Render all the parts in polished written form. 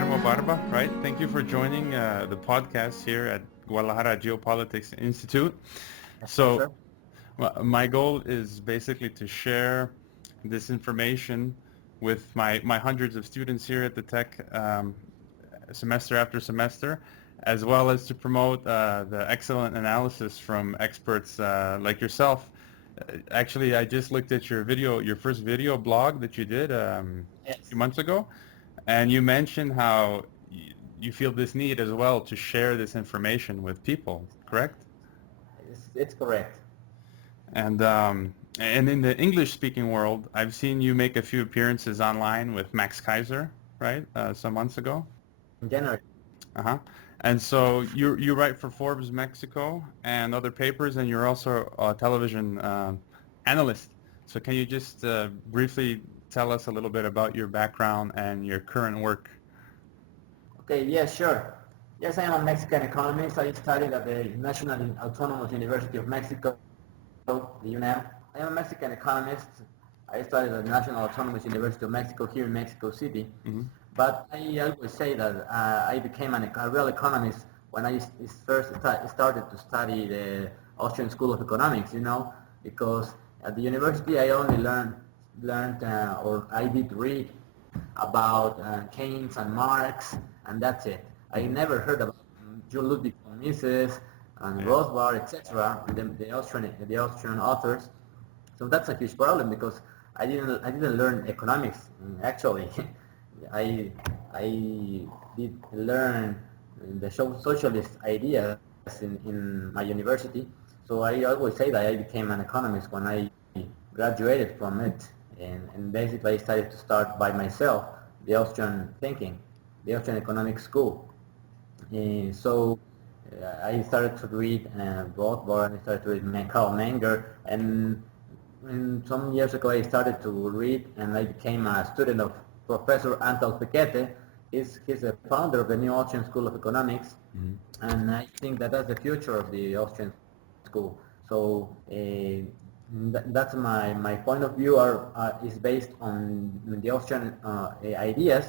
Guillermo Barba, right? Thank you for joining the podcast here at Guadalajara Geopolitics Institute. So Pleasure. my goal is basically to share this information with my hundreds of students here at the Tech semester after semester, as well as to promote the excellent analysis from experts like yourself. Actually, I just looked at your first video blog that you did a Yes, few months ago, and you mentioned how you feel this need as well to share this information with people, correct? it's correct. And in the English-speaking world, I've seen you make a few appearances online with Max Keiser, right? Some months ago. In January. Uh-huh. And so you write for Forbes Mexico and other papers, and you're also a television analyst. So can you just briefly tell us a little bit about your background and your current work? Okay, yes, sure. Yes, I am a Mexican economist. I studied at the National Autonomous University of Mexico, the UNAM. I am a Mexican economist. I studied at the National Autonomous University of Mexico here in Mexico City. Mm-hmm. But I always say that I became a real economist when I first started to study the Austrian School of Economics, because at the university I only learned or I did read about Keynes and Marx, and that's it. I never heard about Ludwig von Mises and Rothbard, etc., the Austrian authors. So that's a huge problem because I didn't learn economics actually. I did learn the socialist ideas in my university. So I always say that I became an economist when I graduated from it, and basically I started to start by myself the Austrian thinking, the Austrian economic school. I started to read Rothbard, and I started to read Karl Menger, and some years ago I started to read, and I became a student of Professor Antal Piketty. He's the founder of the new Austrian School of Economics, and I think that's the future of the Austrian school. So that's my point of view is based on the Austrian ideas,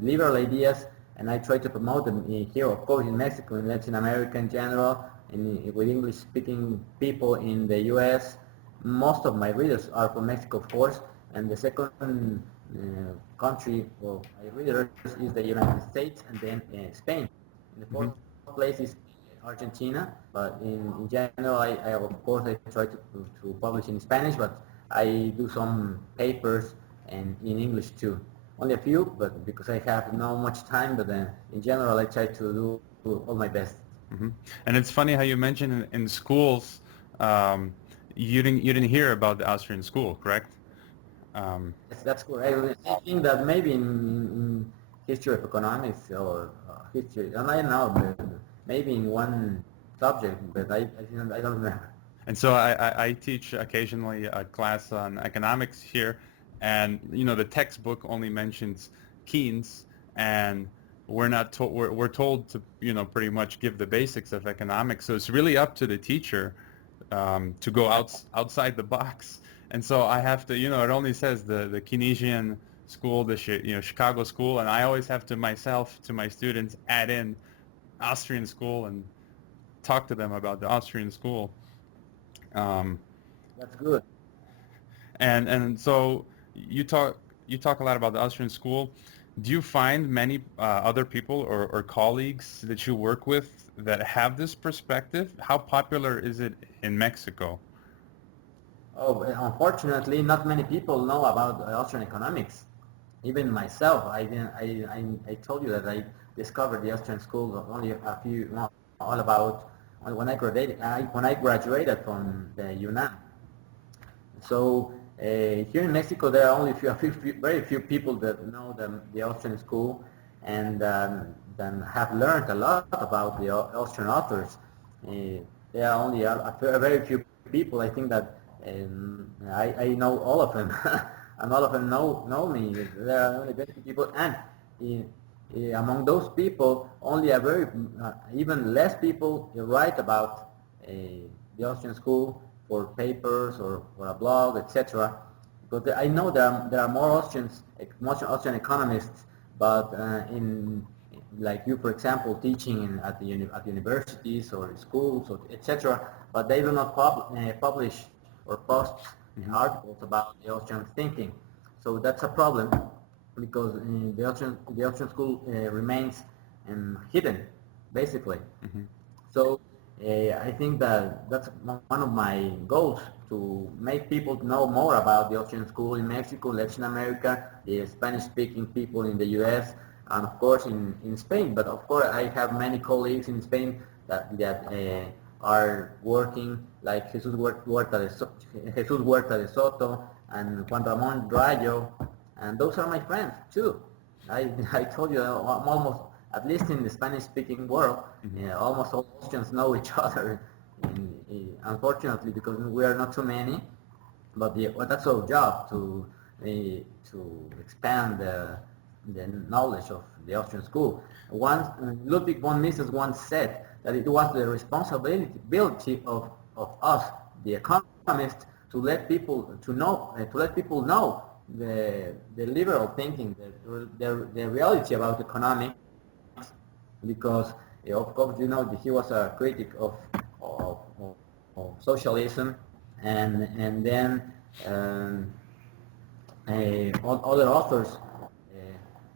liberal ideas, and I try to promote them here, of course, in Mexico, in Latin America in general, and with English-speaking people in the U.S. Most of my readers are from Mexico, of course, and the second country for my readers is the United States, and then Spain. In the fourth place is Argentina, but in general, I of course I try to publish in Spanish, but I do some papers and in English too. Only a few, but because I have not much time, but in general, I try to do all my best. Mm-hmm. And it's funny how you mentioned in schools, you didn't hear about the Austrian school, correct? Yes, that's correct. I think that maybe in history of economics or history, and I don't know, but maybe in one subject, but I don't remember. And so I teach occasionally a class on economics here, and the textbook only mentions Keynes, and we're told to pretty much give the basics of economics. So it's really up to the teacher to go outside the box. And so I have to, it only says the Keynesian school, the Chicago school, and I always have to my students, add in Austrian school and talk to them about the Austrian school. That's good. And so you talk a lot about the Austrian school. Do you find many other people or colleagues that you work with that have this perspective? How popular is it in Mexico? Oh, unfortunately, not many people know about Austrian economics. Even myself, I told you that I discovered the Austrian school only a few, all about when I graduated from the UNAM. So here in Mexico, there are only very few people that know the Austrian school, and then have learned a lot about the Austrian authors. There are only a very few people. I think that I know all of them, and all of them know me. There are only very few people, and among those people, only a very even less people write about the Austrian school for papers or for a blog, etc. Because I know there are more Austrian economists but in like you, for example, teaching at at universities or schools or etc. But they do not publish or post articles about the Austrian thinking. So that's a problem because the Austrian school remains hidden, basically. So I think that that's one of my goals, to make people know more about the Austrian school in Mexico, Latin America, the Spanish-speaking people in the U.S., and of course in Spain. But of course I have many colleagues in Spain that are working, like Jesus Huerta de Soto and Juan Ramon Rayo, and those are my friends too. I told you I'm almost, at least in the Spanish-speaking world, almost all Austrians know each other. Unfortunately, because we are not too many, but that's our job to expand the knowledge of the Austrian school. Once Ludwig von Mises once said that it was the responsibility of us, the economists, to let people know the liberal thinking, the reality about economics, because of course he was a critic of socialism, and then other authors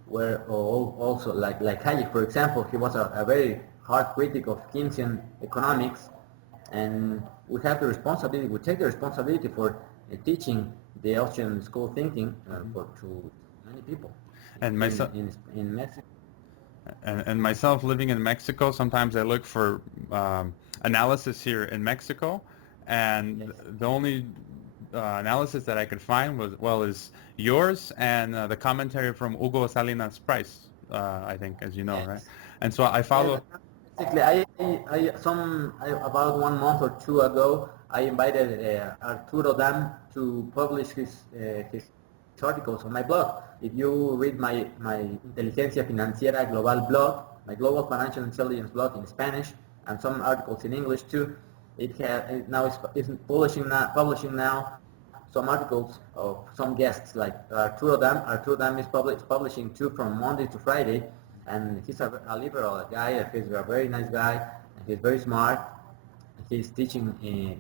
were also like Hayek, for example. He was a very hard critic of Keynesian economics, and we take the responsibility for teaching the Austrian school thinking to many people. And myself, in Mexico. And myself living in Mexico, sometimes I look for analysis here in Mexico, and the only analysis that I could find is yours and the commentary from Hugo Salinas Price, I think, as you know, right? And so I follow. Basically, about 1 month or two ago, I invited Arturo Dam to publish his articles on my blog. If you read my Inteligencia Financiera Global blog, my global financial intelligence blog in Spanish, and some articles in English too, it's publishing now some articles of some guests, like Arturo Dam. Arturo Dam is publishing too, from Monday to Friday, and he's a liberal guy. He's a very nice guy, and he's very smart. He's teaching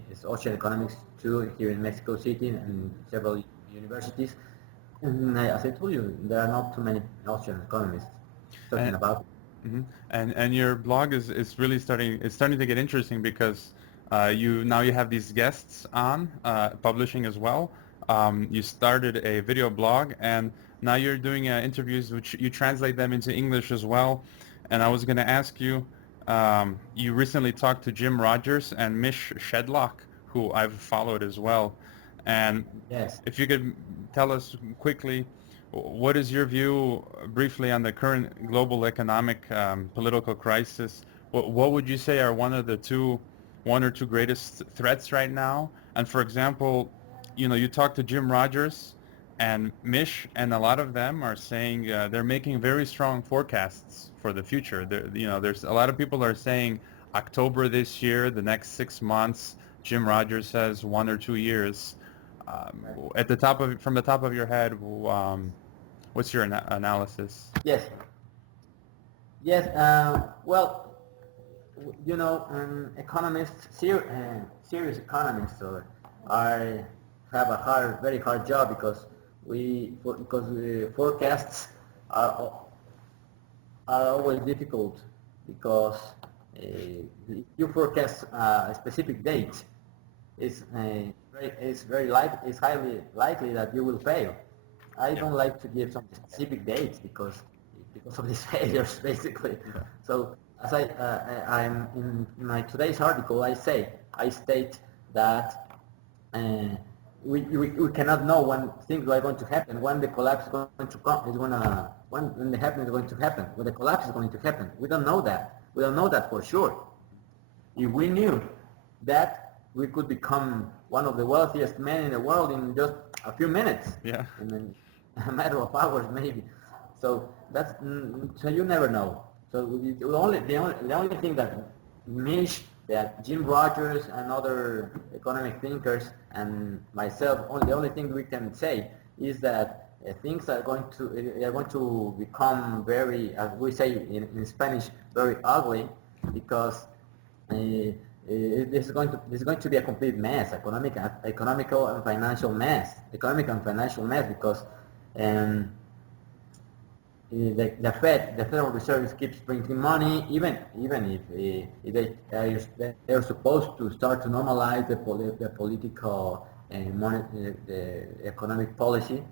his Austrian economics too here in Mexico City and several universities. And as I told you, there are not too many Austrian economists talking about it. And your blog is really starting to get interesting, because you have these guests on publishing as well. You started a video blog, and now you're doing interviews, which you translate them into English as well. And I was going to ask you, you recently talked to Jim Rogers and Mish Shedlock, who I've followed as well. And if you could tell us quickly, what is your view briefly on the current global economic political crisis? What would you say are one or two greatest threats right now? And for example, you talk to Jim Rogers and Mish, and a lot of them are saying they're making very strong forecasts for the future. There's a lot of people are saying October this year, the next 6 months. Jim Rogers says 1 or 2 years. From the top of your head, what's your analysis? Yes. Well, economists, serious economists, have a very hard job, because forecasts are always difficult, because if you forecast a specific date, it's highly likely that you will fail. I don't like to give some specific dates because of these failures, basically. So as I'm in my today's article, I state that we cannot know when things are going to happen, when the collapse is going to come, when the happening is going to happen, when the collapse is going to happen. We don't know that. We don't know that for sure. If we knew that, we could become one of the wealthiest men in the world in just a few minutes. Yeah. In a matter of hours, maybe. So so you never know. So the only thing that Mish, that Jim Rogers and other economic thinkers and myself, the only thing we can say is that things are going to become very, as we say in Spanish, very ugly, because this is going to be a complete mess, economical and financial mess, because um, the Fed, the Federal Reserve, keeps printing money, even if they are supposed to start to normalize the political and the economic policy,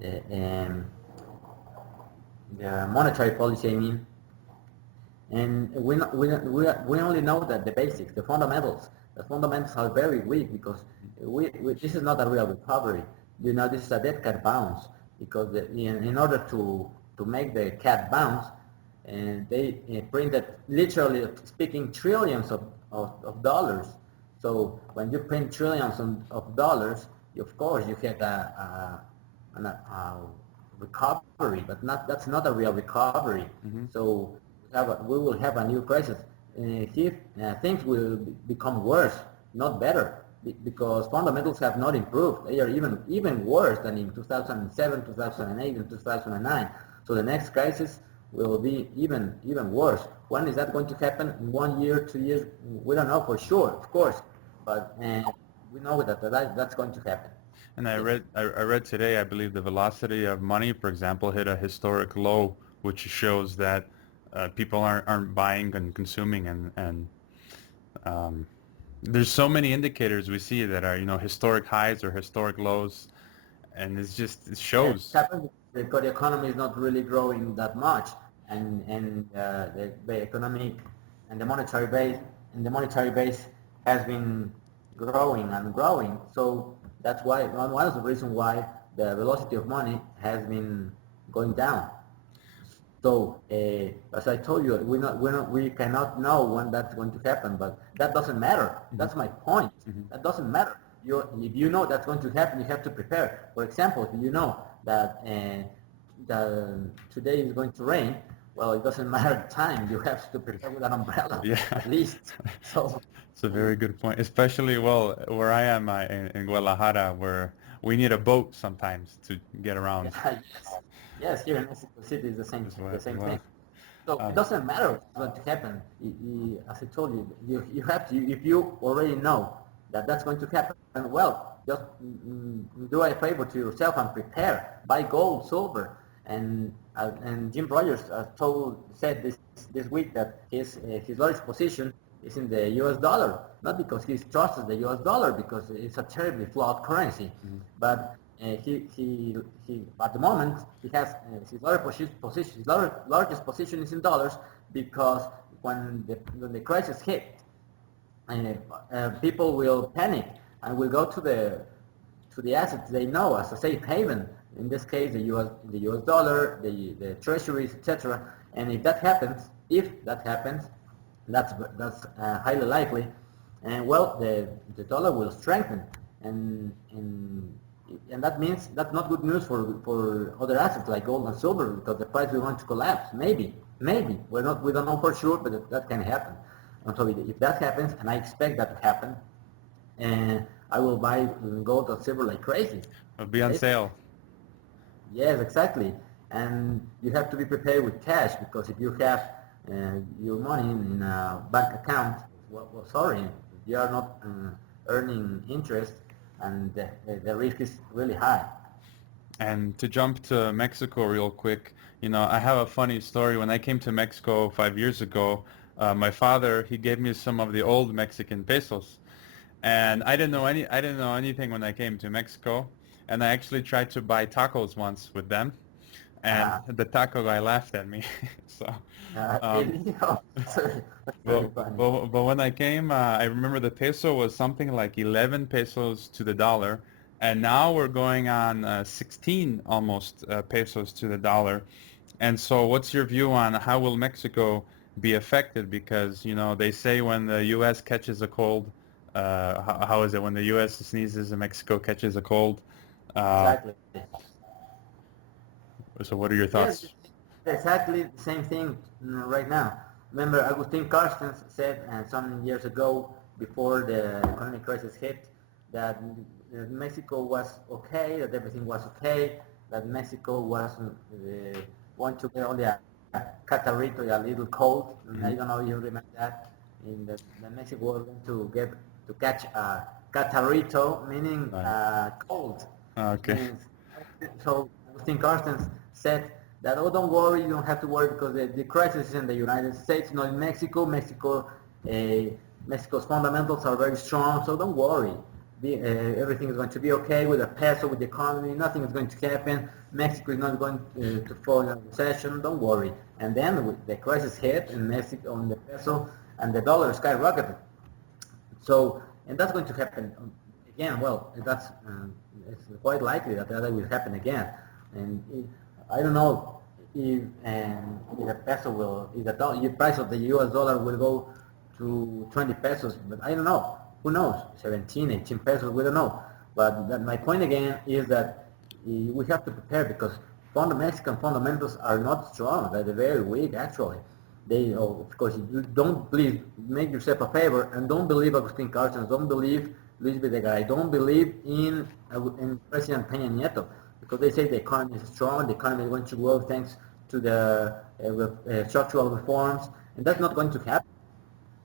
the monetary policy, I mean. And we only know that the basics, the fundamentals. The fundamentals are very weak, because this is not a real recovery. This is a dead cat bounce, because in order to make the cat bounce, and they printed, literally speaking, trillions of dollars. So when you print trillions of dollars, of course you get a recovery, but that's not a real recovery. Mm-hmm. So we will have a new crisis. Things will become worse, not better, because fundamentals have not improved. They are even worse than in 2007, 2008, and 2009. So the next crisis will be even worse. When is that going to happen? In 1 year, 2 years? We don't know for sure, of course, but we know that's going to happen. And I read today, I believe the velocity of money, for example, hit a historic low, which shows that people aren't buying and consuming, and there's so many indicators we see that are historic highs or historic lows, and it shows. The economy is not really growing that much, and the economic and the monetary base has been growing and growing. So that's why one of the reasons why the velocity of money has been going down. So as I told you, we cannot know when that's going to happen, but that doesn't matter. Mm-hmm. That's my point. Mm-hmm. That doesn't matter. If you know that's going to happen, you have to prepare. For example, if you know that today is going to rain, well, it doesn't matter the time. You have to prepare with an umbrella, at least. So it's a very good point, especially where I am in Guadalajara, where we need a boat sometimes to get around. Yes, here in Mexico City is the same thing. So it doesn't matter what's going to happen. As I told you, you have to, if you already know that that's going to happen, well, just do a favor to yourself and prepare. Buy gold, silver, and Jim Rogers said this week that his largest position is in the U.S. dollar, not because he trusts the U.S. dollar, because it's a terribly flawed currency, but he at the moment he has his largest position is in dollars, because when the crisis hit, people will panic and will go to the assets they know as a safe haven. In this case, the U.S. dollar, the treasuries, etc. And if that happens, that's highly likely, and well, the dollar will strengthen, and that means that's not good news for other assets like gold and silver, because the price will want to collapse. Maybe we don't know for sure, but that can happen. And so if that happens, and I expect that to happen, and I will buy gold and silver like crazy. It'll be on sale. Yes, exactly. And you have to be prepared with cash, because if you have your money in a bank account, well, sorry, you are not earning interest, and the risk is really high. And to jump to Mexico real quick, I have a funny story. When I came to Mexico 5 years ago, my father, he gave me some of the old Mexican pesos, and I didn't know anything when I came to Mexico, and I actually tried to buy tacos once with them, and the taco guy laughed at me. So but when I came, I remember the peso was something like 11 pesos to the dollar, and now we're going on 16 almost pesos to the dollar. And so what's your view on how will Mexico be affected? Because they say when the U.S. catches a cold, how is it, when the U.S. sneezes and Mexico catches a cold? Exactly. So what are your thoughts? Yes, exactly the same thing right now. Remember, Agustin Carstens said some years ago, before the economic crisis hit, that Mexico was okay, that everything was okay, that Mexico was going to get only a catarrito, a little cold. And I don't know if you remember that. In the Mexico was going to catch a catarrito, meaning cold. Okay. Means, so Agustin Carstens said that, oh, don't worry, you don't have to worry because the crisis is in the United States, not in Mexico. Mexico's fundamentals are very strong, so don't worry. Everything is going to be okay with the peso, with the economy. Nothing is going to happen. Mexico is not going to fall in a recession. Don't worry. And then the crisis hit, and Mexico on the peso and the dollar skyrocketed. So, and that's going to happen again. Well, it's quite likely that will happen again. And I don't know if the peso will, if the price of the U.S. dollar will go to 20 pesos, but I don't know. Who knows? 17, 18 pesos, we don't know. But my point again is that we have to prepare because Mexican fundamentals are not strong. They're very weak, actually. Of course, you don't, please make yourself a favor and don't believe Agustin Carstens, don't believe Luis Videgaray, don't believe in President Peña Nieto, because they say the economy is strong, the economy is going to grow thanks to the structural reforms, and that's not going to happen.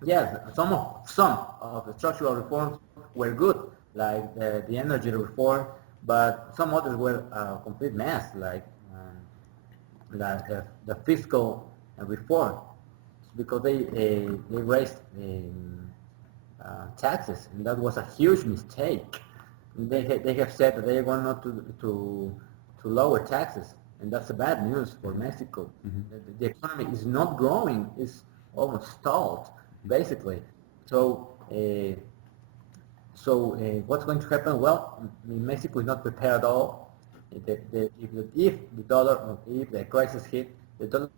Yes, some of the structural reforms were good, like the energy reform, but some others were a complete mess, like the fiscal reform, because they raised taxes, and that was a huge mistake. They have said that they want not to lower taxes, and that's a bad news for Mexico. The economy is not growing; it's almost stalled, basically. So what's going to happen? Well, Mexico is not prepared at all. If the crisis hit, the dollar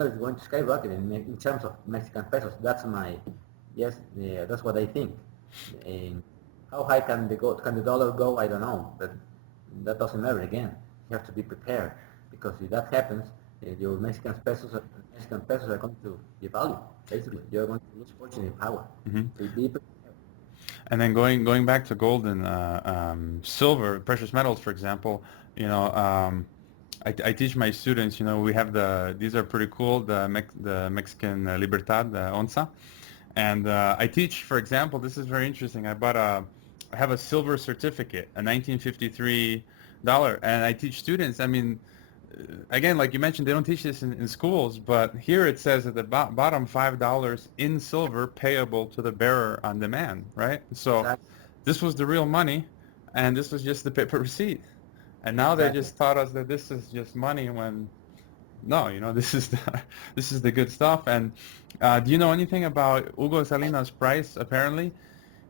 is going to skyrocket in terms of Mexican pesos. That's that's what I think. How high can the dollar go? I don't know, but that doesn't matter. Again, you have to be prepared, because if that happens, your Mexican pesos are going to devalue. Basically, you're going to lose purchasing power. So be prepared. And then going back to gold and silver, precious metals, for example, I teach my students. We have these are pretty cool. The Mexican Libertad, the onza, and I teach. For example, this is very interesting. I have a silver certificate, a 1953 dollar, and I teach students. I mean, again, like you mentioned, they don't teach this in schools, but here it says at the bottom $5 in silver payable to the bearer on demand, right? So Exactly. this was the real money, and this was just the paper receipt. And now they just taught us that this is just money when, no, this is the good stuff. And do you know anything about Hugo Salinas' price? Apparently,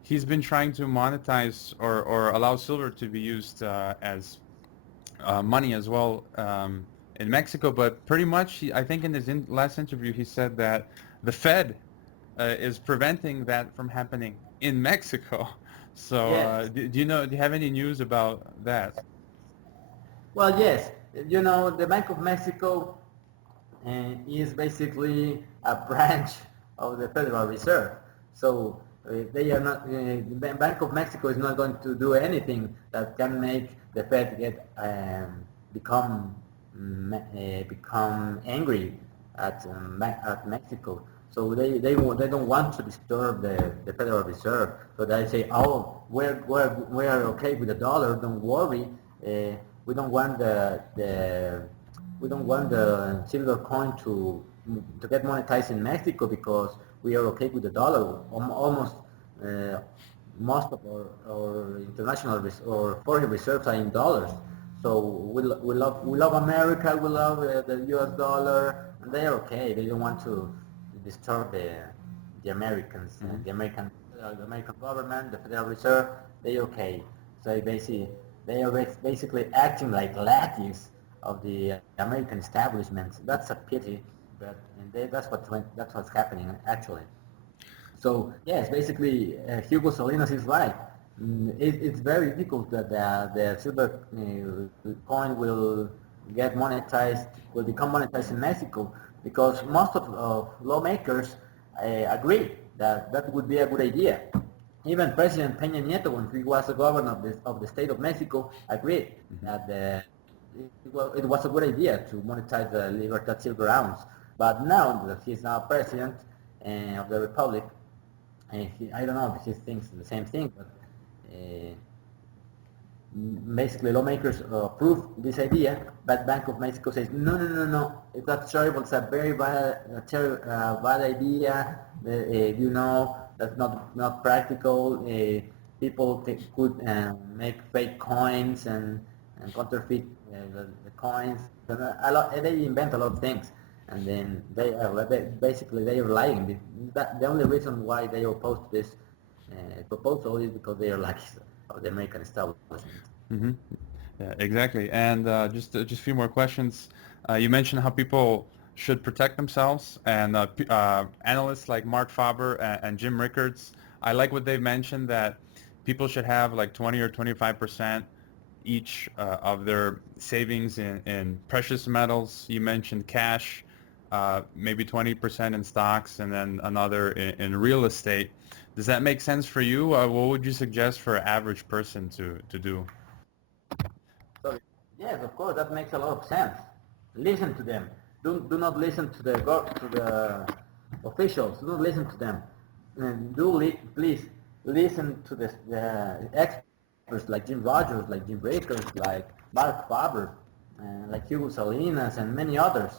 he's been trying to monetize or allow silver to be used as money as well in Mexico, but pretty much, I think in his last interview, he said that the Fed is preventing that from happening in Mexico. So, Yes. Do you have any news about that? Well, yes. The Bank of Mexico is basically a branch of the Federal Reserve. So they are not. The Bank of Mexico is not going to do anything that can make the Fed become angry at Mexico. So they don't want to disturb the Federal Reserve. So they say, oh, we are okay with the dollar. Don't worry. We don't want the silver coin to get monetized in Mexico because we are okay with the dollar. Almost most of our international or foreign reserves are in dollars. So we love America. We love the U.S. dollar, and they are okay. They don't want to disturb the Americans, the American government, the Federal Reserve. They okay. So they are basically acting like lackeys of the American establishment. That's a pity, but that's what's happening actually. So yes, basically Hugo Salinas is right. It's very difficult that the silver coin will become monetized in Mexico, because most of lawmakers agree that would be a good idea. Even President Peña Nieto, when he was the governor of the state of Mexico, agreed that it was a good idea to monetize the Libertad Silver ounce. But now that he's now president of the republic, I don't know if he thinks the same thing, but basically lawmakers approve this idea, but Bank of Mexico says no, that's terrible, it's a very bad idea, you know, that's not practical. People could make fake coins and counterfeit the coins, and they invent a lot of things, and then they are basically they are lying. The only reason why they oppose this proposal is because they are like of the American establishment. Mm-hmm. Yeah, exactly. And just a few more questions. You mentioned how people should protect themselves, and analysts like Mark Faber and Jim Rickards, I like what they mentioned, that people should have like 20 or 25% each of their savings in precious metals. You mentioned cash, maybe 20% in stocks, and then another in real estate. Does that make sense for you? What would you suggest for an average person to do? So yes, of course, that makes a lot of sense. Listen to them. Do not listen to the officials. Do not listen to them. And please listen to the experts like Jim Rogers, like Jim Breakers, like Mark Faber, like Hugo Salinas, and many others.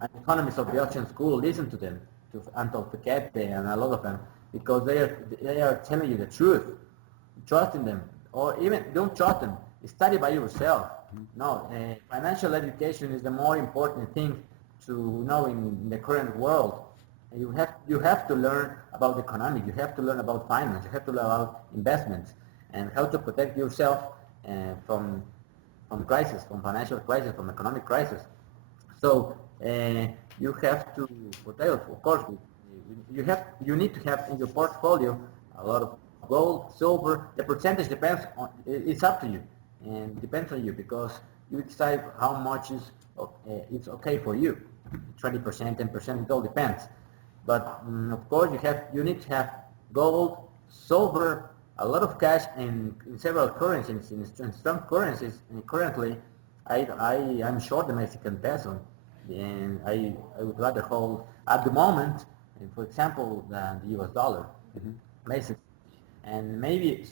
And economists of the Austrian School, listen to them, to Anton Piketty and a lot of them, because they are telling you the truth. Trust in them, or even don't trust them. Study by yourself. No, financial education is the more important thing to know in the current world. You have to learn about economics. You have to learn about finance. You have to learn about investments and how to protect yourself from crisis, from financial crisis, from economic crisis. So you have to protect, of course. You need to have in your portfolio a lot of gold, silver. The percentage depends on. It's up to you, and depends on you, because you decide how much is it's okay for you. 20%, 10%, it all depends. But of course, you need to have gold, silver, a lot of cash, and in several currencies, in strong currencies. And currently, I'm short the Mexican peso, and I would rather hold at the moment, for example, than the US dollar. Basically. And maybe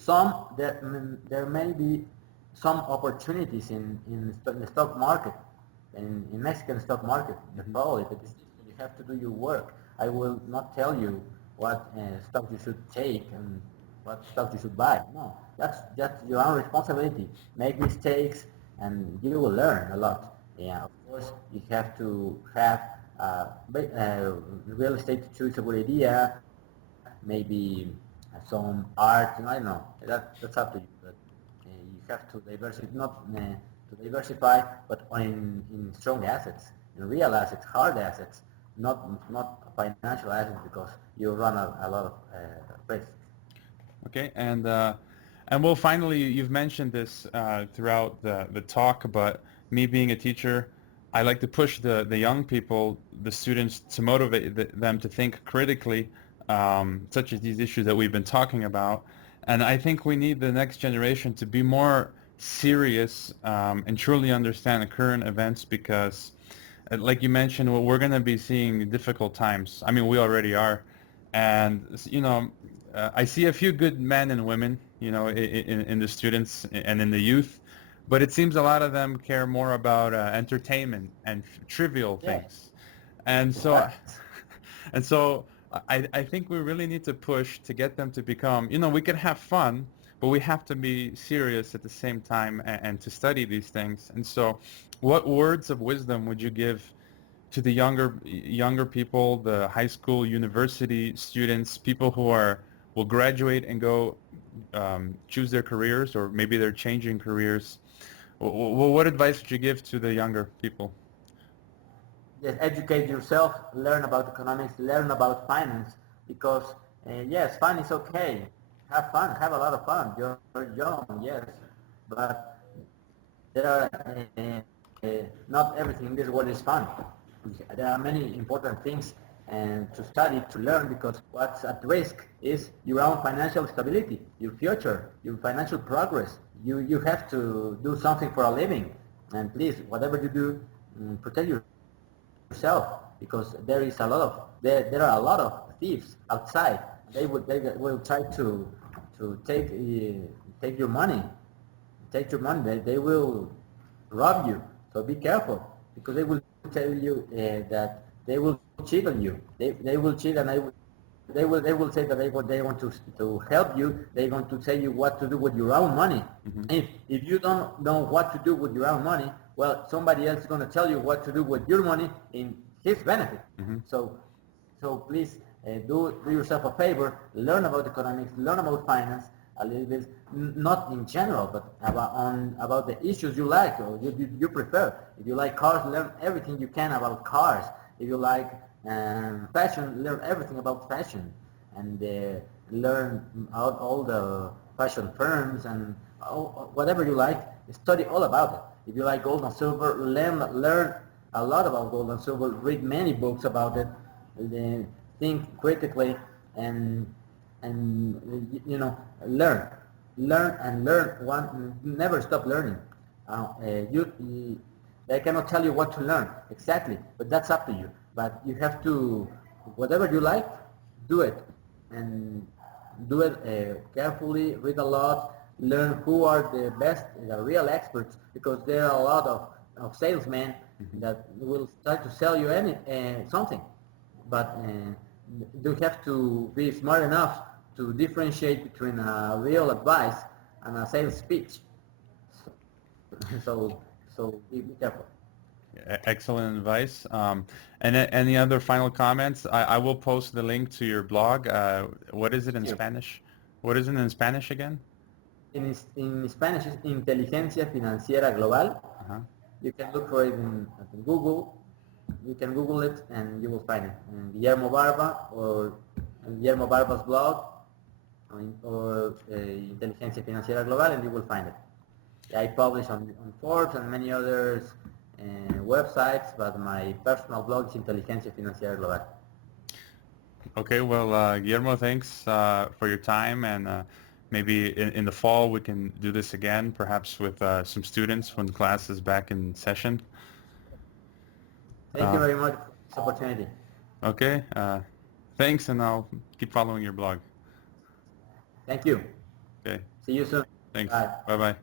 there may be some opportunities in the stock market, in Mexican stock market. Probably, but you have to do your work. I will not tell you what stock you should take and what stock you should buy. No, that's your own responsibility. Make mistakes, and you will learn a lot. Yeah, of course, you have to have real estate to choose a good idea. Maybe some art, I don't know. That's up to you. But you have to diversify, not to diversify, but in strong assets, in real assets, hard assets, not financial assets, because you run a lot of risk. Okay, and well, finally, you've mentioned this throughout the talk, but me being a teacher, I like to push the young people, the students, to motivate them to think critically, such as these issues that we've been talking about. And I think we need the next generation to be more serious and truly understand the current events, because, like you mentioned, we're going to be seeing difficult times. I mean, we already are. And, I see a few good men and women, in the students and in the youth, but it seems a lot of them care more about entertainment and trivial things. And so, and so I think we really need to push to get them to become, we can have fun, but we have to be serious at the same time, and to study these things. And so what words of wisdom would you give to the younger people, the high school, university students, people who will graduate and go choose their careers, or maybe they're changing careers? What advice would you give to the younger people? Yes, educate yourself, learn about economics, learn about finance, because yes, fun is okay. Have fun, have a lot of fun. You're young, yes, but there are not everything in this world is fun. There are many important things and to study, to learn, because what's at risk is your own financial stability, your future, your financial progress. You have to do something for a living, and please, whatever you do, protect yourself, because there are a lot of thieves outside. They will try to take your money, they will rob you. So be careful, because they will tell you that they will cheat on you. They will cheat, and they will say that they want to help you. They want to tell you what to do with your own money. If you don't know what to do with your own money, well, somebody else is going to tell you what to do with your money in his benefit. So please do yourself a favor, learn about economics, learn about finance a little bit, not in general, but about the issues you like or you prefer. If you like cars, learn everything you can about cars. If you like fashion, learn everything about fashion, and learn all the fashion firms and whatever you like. Study all about it. If you like gold and silver, learn a lot about gold and silver. Read many books about it. Think critically, and learn. Never stop learning. I cannot tell you what to learn exactly, but that's up to you. But you have to, whatever you like, do it, and do it carefully. Read a lot. Learn who are the best, the real experts, because there are a lot of salesmen that will try to sell you something, but you have to be smart enough to differentiate between a real advice and a sales speech. So be careful. Excellent advice. And any other final comments? I will post the link to your blog. What is it in Spanish? What is it in Spanish again? In Spanish, it's Inteligencia Financiera Global. You can look for it in Google. You can Google it and you will find it. Guillermo Barba or Guillermo Barba's blog, or Inteligencia Financiera Global, and you will find it. I publish on Forbes and many others websites, but my personal blog is Inteligencia Financiera Global. Okay, well, Guillermo, thanks for your time, and maybe in the fall we can do this again, perhaps with some students when the class is back in session. Thank you very much for this opportunity. Okay, thanks, and I'll keep following your blog. Thank you. Okay. See you soon. Thanks. Bye. Bye-bye.